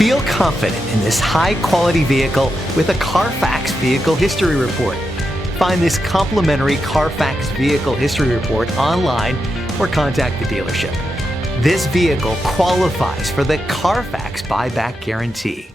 Feel confident in this high-quality vehicle with a Carfax Vehicle History Report. Find this complimentary Carfax Vehicle History Report online or contact the dealership. This vehicle qualifies for the Carfax Buyback Guarantee.